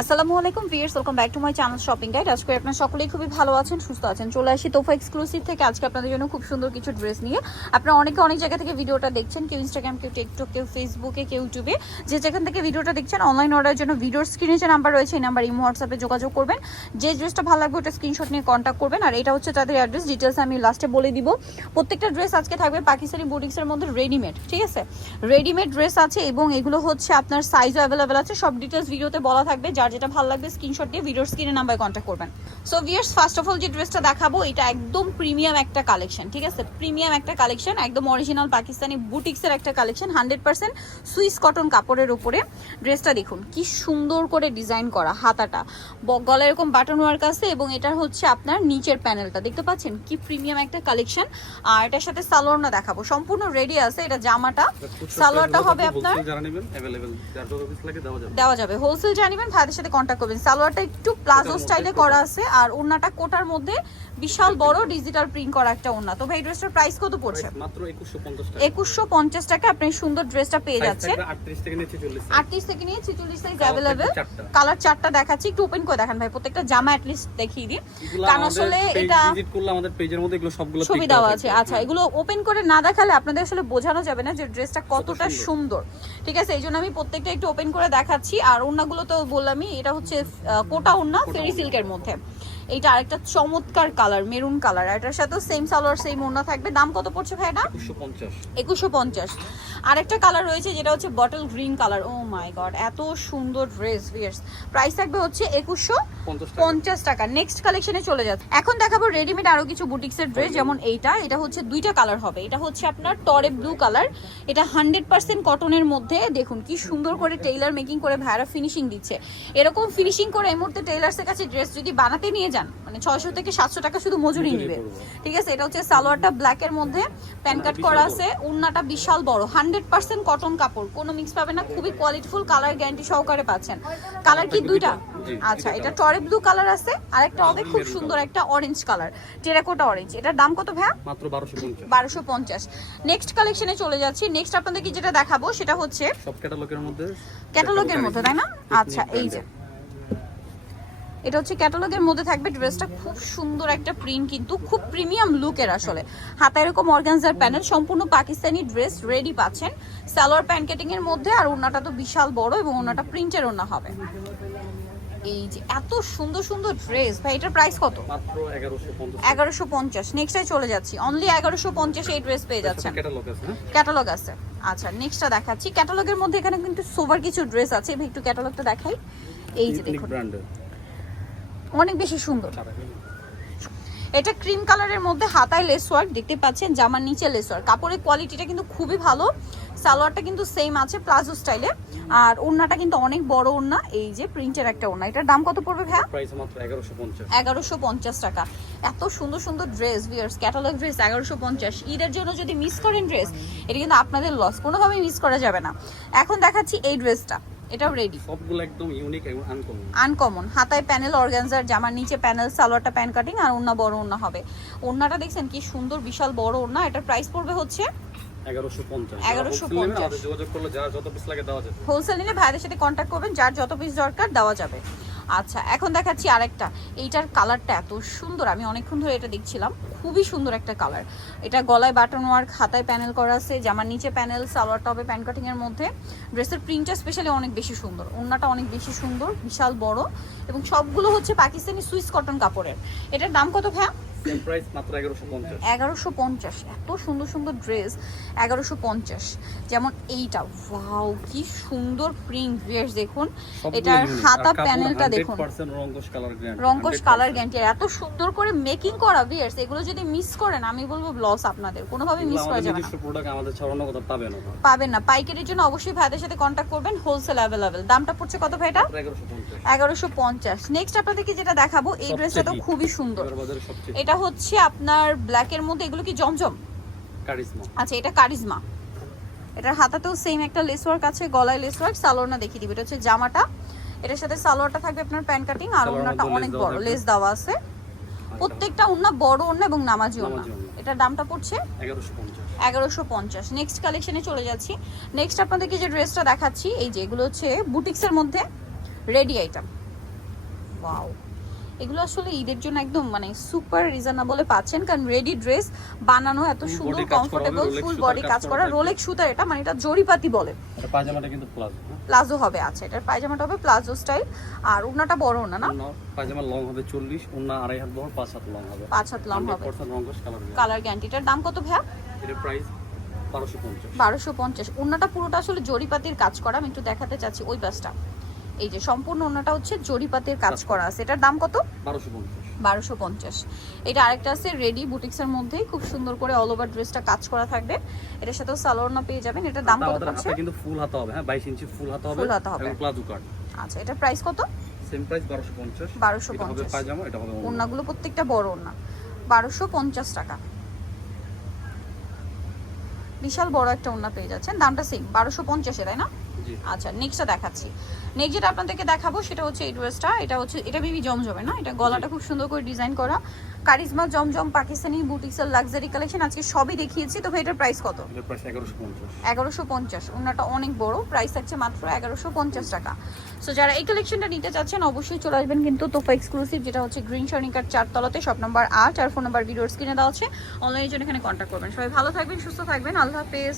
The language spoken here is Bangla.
আসসালামু আলাইকুম viewers welcome back to my channel shopping guide আজকে আপনারা সকলেই খুবই ভালো আছেন, সুস্থ আছেন। চলে আসি তোফা এক্সক্লুসিভ থেকে। আজকে আপনাদের জন্য খুব সুন্দর কিছু ড্রেস নিয়ে। আপনারা অনেকে অনেক জায়গা থেকে ভিডিওটা দেখছেন, কেউ ইনস্টাগ্রাম কেউ টিকটক কেউ ফেসবুকে কেউ ইউটিউবে যে যেখান থেকে ভিডিওটা দেখছেন অনলাইন অর্ডারের জন্য ভিডিওর স্ক্রিনে যে নাম্বার রয়েছে, এই নাম্বার ইমো হোয়াটসঅ্যাপে যোগাযোগ করবেন। যে ড্রেসটা ভালো লাগবে, ওটা স্ক্রিনশট নিয়ে কন্ট্যাক্ট করবেন। আর এটা হচ্ছে তাদের অ্যাড্রেস ডিটেলস আমি লাস্টে বলে দিব। প্রত্যেকটা ড্রেস আজকে থাকবে পাকিস্তানি বুটিক্সের মধ্যে রেডিমেড ঠিক আছে? রেডিমেড ড্রেস আছে এবং এগুলো হচ্ছে আপনার সাইজও অ্যাভেলেবেল আছে। সব ডিটেলস ভিডিওতে বলা থাকবে। যার আর যেটা ভালো লাগবে স্ক্রিনশট দিয়ে ভিডিওর স্ক্রিনে নাম্বারে কন্ট্যাক্ট করবেন। So viewers first of all যে ড্রেসটা দেখাবো এটা একদম প্রিমিয়াম একটা কালেকশন ঠিক আছে? প্রিমিয়াম একটা কালেকশন একদম অরিজিনাল পাকিস্তানি বুটিক্সের একটা collection hundred percent Swiss cotton কাপড়ের উপরে। ড্রেসটা দেখুন কি সুন্দর করে ডিজাইন করা হাতাটা। গলা এরকম বাটন ওয়ার্ক আছে এবং এটার হচ্ছে আপনার নিচের প্যানেলটা দেখতে পাচ্ছেন? কি প্রিমিয়াম একটা কালেকশন আর এটার সাথে সালোয়ারটা দেখাবো। সম্পূর্ণ রেডি আছে এটা জামাটা। সালোয়ারটা হবে আপনার দেওয়া যাবে। হোলসেল জানিবেন ভাইদের সাথে কন্ট্যাক্ট করবেন। সালোয়ারটা একটু প্লাজো স্টাইলে করা আছে আর ওড়নাটা কোটার মধ্যে বিশাল বড় ডিজিটাল প্রিন্ট করা একটা ওড়না। তো ভাই ড্রেসটার প্রাইস কত পড়ছে? মাত্র 2150 টাকা। একুশশো পঞ্চাশ টাকা আপনি সুন্দর ড্রেসটা পেয়ে যাচ্ছেন। 38 থেকে নিচে 40 আটত্রিশ থেকে নিয়ে সাইজ অ্যাভেলেবেল কালার চারটা। দেখাচ্ছি একটু ওপেন করে দেখান ভাই প্রত্যেকটা জামা অ্যাটলিস্ট দেখিয়ে দিই। কারণ আসলে এটা visit করলে আমাদের পেজের মধ্যে এগুলো সবগুলো ছবি দেওয়া আছে। আচ্ছা এগুলো ওপেন করে না দেখালে আপনাদের আসলে বোঝানো যাবে না যে ড্রেসটা কতটা সুন্দর। ঠিক আছে এই জন্য আমি প্রত্যেকটা একটু ওপেন করে দেখাচ্ছি আর ওড়নাগুলো তো বললামই এটা হচ্ছে কোটা ওড়না ফেরি সিল্কের মধ্যে। এইটা আরেকটা চমৎকার কালার মেরুন কালার এটার সাথেও সেম সালোয়ার সেম ওড়না থাকবে। দাম কত পড়ছে ভাই এটা? 2150 একুশশো পঞ্চাশ। আরেকটা কালার রয়েছে যেটা হচ্ছে bottle green colour oh my god এত সুন্দর ড্রেস ভিয়ার্স প্রাইস থাকবে হচ্ছে একুশশো 50 টাকা পঞ্চাশ টাকা। নেক্সট কালেকশনে চলে যাচ্ছে। এখন দেখাবো রেডিমেড আরও কিছু বুটিক্সের ড্রেস যেমন এইটা। এটা হচ্ছে দুইটা কালার হবে। এটা হচ্ছে আপনার টরে ব্লু কালার এটা হান্ড্রেড পার্সেন্ট কটনের মধ্যে। দেখুন কি সুন্দর করে টেইলার মেকিং করে ভাইরা ফিনিশিং দিচ্ছে। এরকম ফিনিশিং করে এই মুহূর্তে টেইলার্সের কাছে ড্রেস যদি বানাতে নিয়ে যান মানে ছয়শো থেকে সাতশো টাকা শুধু মজুরি নিবে। ঠিক আছে? এটা হচ্ছে সালোয়ারটা ব্ল্যাক এর মধ্যে প্যান কাট করা আছে উন্নাটা বিশাল বড় হান্ড্রেড পার্সেন্ট কটন কাপড় কোনো মিক্স পাবে না খুবই কোয়ালিটিফুল কালার গ্যারান্টি সহকারে পাচ্ছেন। কালার কি দুইটা? আচ্ছা এটা টরে ব্লু কালার আছে আর একটা হবে খুব সুন্দর একটা অরেঞ্জ কালার টেরাকোটা অরেঞ্জ এটার দাম কত ভাইয়া? মাত্র বারোশো পঞ্চাশ। নেক্সট কালেকশনে চলে যাচ্ছি। নেক্সট আপনাদেরকে যেটা দেখাবো সেটা হচ্ছে ক্যাটালগের মধ্যে ক্যাটালগের মধ্যে তাই না? আচ্ছা এই যে। এটা হচ্ছে ক্যাটালগের মধ্যে থাকবে ড্রেসটা। খুব সুন্দর একটা প্রিন্ট কিন্তু খুব প্রিমিয়াম লুকের আসলে। হাতে এরকম অর্গানজার প্যানেল সম্পূর্ণ পাকিস্তানি ড্রেস রেডি পাচ্ছেন। সালোয়ার প্যান্ট কাটিং এর মধ্যে আর ওনাটা তো বিশাল বড় এবং ওনাটা প্রিন্টের ওনা হবে। এই যে এত সুন্দর সুন্দর ড্রেস ভাই এটার প্রাইস কত? মাত্র 1150 এগারোশো পঞ্চাশ। নেক্সটে চলে যাচ্ছি। অনলি এগারোশো পঞ্চাশ এই ড্রেস পেয়ে যাচ্ছেন। ক্যাটালগ আছে ক্যাটালগ আছে। আচ্ছা নেক্সটটা দেখাচ্ছি। ক্যাটালগের মধ্যে এখানে কিন্তু সোভার কিছু ড্রেস আছে। একটু ক্যাটালগটা দেখাই। এই যে দেখুন। অনেক বেশি সুন্দর। এটা ক্রিম কালারের মধ্যে হাতায় লেস ওয়ার্ক দেখতে পাচ্ছেন জামার নিচে লেস ওয়ার্ক কাপড়ের কোয়ালিটিটা কিন্তু খুবই ভালো। সালোয়ারটা কিন্তু সেম আছে প্লাজো স্টাইলে আর ওড়নাটা কিন্তু অনেক বড় ওড়না এই যে প্রিন্টের একটা ওড়না। এটার দাম কত পড়বে ভাইয়া? প্রাইস মাত্র 1150 এগারোশো পঞ্চাশ টাকা। এত সুন্দর সুন্দর ড্রেস ভিয়ার্স ক্যাটালগ ড্রেস এগারোশো পঞ্চাশ। ঈদের জন্য যদি মিস করেন ড্রেস এটা কিন্তু আপনাদের লস কোনোভাবেই মিস করা যাবে না। এখন দেখাচ্ছি এই ড্রেসটা এটাও রেডি সবগুলো একদম ইউনিক এবং আনকমন আনকমন হাতায় প্যানেল অর্গানজার জামার নিচে প্যানেল সালোয়ারটা প্যান কাটিং আর ওন্না বড় ওন্না হবে। ওন্নাটা দেখছেন কি সুন্দর বিশাল বড় ওন্না এটার প্রাইস পড়বে হচ্ছে 1150 1150 আমাদের যোগাযোগ করলে যার যত পিস লাগে দেওয়া যাবে। হোলসেল নিলে ভাইদের সাথে কন্ট্যাক্ট করবেন যার যত পিস দরকার দেওয়া যাবে। আচ্ছা এখন দেখাচ্ছি আরেকটা। এইটার কালারটা এত সুন্দর, আমি অনেকক্ষণ ধরে এটা দেখছিলাম। খুবই সুন্দর একটা কালার। এটা গলায় বাটন ওয়ার্ক খাতায় প্যানেল করা আছে, জামার নিচে প্যানেল সালোয়ার টপে প্যান্ট কাটিংয়ের মধ্যে। ড্রেসের প্রিন্টটা স্পেশালি অনেক বেশি সুন্দর, ওড়নাটা অনেক বেশি সুন্দর, বিশাল বড়। এবং সবগুলো হচ্ছে পাকিস্তানি সুইস কটন কাপড়ের। এটার দাম কত ভ্যা প্রাইস মাত্র 1150 এত সুন্দর সুন্দর ড্রেস এগারোশো পঞ্চাশ। যেমন এইটা ওয়াও কি সুন্দর প্রিন্ট দেখুন। এটার হাতা প্যানেলটা দেখুন। কালার এত সুন্দর করে মেকিং করা ভিয়ার্স এগুলো যদি মিস করেন আমি বলব লস আপনাদের কোনোভাবে মিস করা যাবে না। প্রোডাক্ট আমাদের ছাড়া অন্য কোথাও না। পাবেন না। পাইকারির জন্য অবশ্যই ভাইদের সাথে কন্ট্যাক্ট করবেন হোলসেল অ্যাভেলেবেল দামটা পড়ছে কত ভাইটা? 1150 এগারোশো পঞ্চাশ। নেক্সট আপনাদেরকে যেটা দেখাবো এই ড্রেসটা তো খুবই সুন্দর। এটা হচ্ছে আপনার ব্ল্যাকের মধ্যে এগুলো কি জমজম? কারিজমা। আচ্ছা এটা কারিজমা। এটার হাতাতেও সেম একটা লেস ওয়ার্ক আছে গলায় লেস ওয়ার্ক সালোয়ার না দেখিয়ে দিবে। এটা হচ্ছে জামাটা। এটার সাথে সালোয়ারটা থাকবে আপনার প্যান কাটিং আর ওন্নাটা অনেক বড় লেস দেওয়া আছে। প্রত্যেকটা ওন্না বড় ওন্না এবং নামাজি ওন্না নামাজি এটার দামটা পড়ছে? 1150 এগারোশো পঞ্চাশ। নেক্সট কালেকশনে চলে যাচ্ছি। নেক্সট আপনাদেরকে যে ড্রেসটা দেখাচ্ছি এই যে এগুলো হচ্ছে বুটিক্সের মধ্যে রেডি আইটেম ওয়াও এগুলো আসলে ঈদের জন্য একদম মানে সুপার রিজনেবলে পাচ্ছেন। কারণ রেডি ড্রেস বানানো এত সুন্দর কমফোর্টেবল ফুল বডি কাজ করা। রোলেক্স সুতার এটা মানে এটা জরিপাতি বলে। এটা পায়জামাটা কিন্তু প্লাজো হ্যাঁ? প্লাজো হবে আচ্ছা এটার পায়জামাটা হবে প্লাজো স্টাইল আর ওড়নাটা বড় ওড়না না? ওড়না- পায়জামা লং হবে চল্লিশ অন্য আড়াই হাত বহর পাঁচ হাত লং হবে। পাঁচ হাত লং হবে। কালার গ্যান্টিটার দাম কত ভাইয়া? এটার প্রাইস বারোশো পঞ্চাশ। বারোশো পঞ্চাশ। ওড়নাটা পুরোটা আসলে জরিপাতির কাজ করা আমি একটু দেখাতে চাচ্ছি ওই বাসটা এই যে সম্পূর্ণ ওড়নাটা হচ্ছে জরিপাতের কাজ করা আছে। এটার দাম কত? বারোশো পঞ্চাশ। এটা আরেকটা আছে রেডি বুটিক্সের মধ্যেই। খুব সুন্দর করে অল ওভার ড্রেসটা কাজ করা থাকবে। এটার সাথেও সালোয়ারনা পেয়ে যাবেন। এটার দাম কত পড়ছে? কিন্তু ফুল হাতা হবে। হ্যাঁ বাইশ ইঞ্চি ফুল হাতা হবে Full হাতা হবে। Palazzo cut. আচ্ছা এটার প্রাইস কত? সেম প্রাইস বারোশো পঞ্চাশ। 1250 এটা হবে পায়জামা এটা হবে ওড়না। ওড়নাগুলো প্রত্যেকটা বড় বারোশো পঞ্চাশ টাকা। বিশাল বড় একটা ওড়না পেয়ে যাচ্ছেন। দামটা সেম বারোশো পঞ্চাশে তাই না? জি। আচ্ছা নেক্সটটা দেখাচ্ছি। নেক্সট যেটা আপনাদেরকে দেখাবো সেটা হচ্ছে এই ড্রেসটা। এটা হচ্ছে এটা বিবি জমজমে না? এটা গলাটা খুব সুন্দর করে ডিজাইন করা। কারিজমা জমজম পাকিস্তানি বুটিক্সের লাক্সারি কালেকশন। আজকে সবই দেখিয়েছি। তো এটার প্রাইস কত? এগারোশো পঞ্চাশ। ওনাটা অনেক বড়। প্রাইস থাকছে মাত্র এগারোশো পঞ্চাশ টাকা। সো যারা এই কালেকশনটা নিতে চাচ্ছেন অবশ্যই চলে আসবেন কিন্তু তোফা এক্সক্লুসিভ যেটা হচ্ছে গ্রিন শর্নিকার চারতলাতে শপ নাম্বার আট আর ফোন নাম্বার ভিডিওর স্ক্রিনে দেওয়া আছে। অনলাইনের জন্য এখানে কন্ট্যাক্ট করবেন। সবাই ভালো থাকবেন সুস্থ থাকবেন। আল্লাহ হাফেজ।